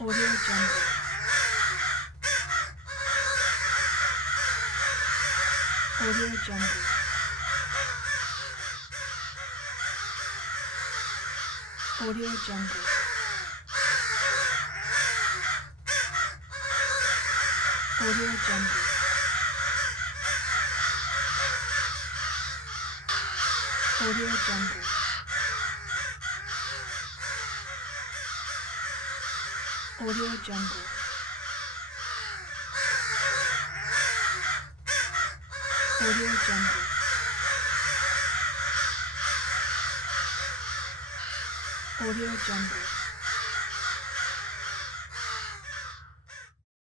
Audio Jungle. Audio Jungle. Audio Jungle. Audio Jungle. Audio Jungle. Audio Jungle. Audio Jungle. Audio Jungle.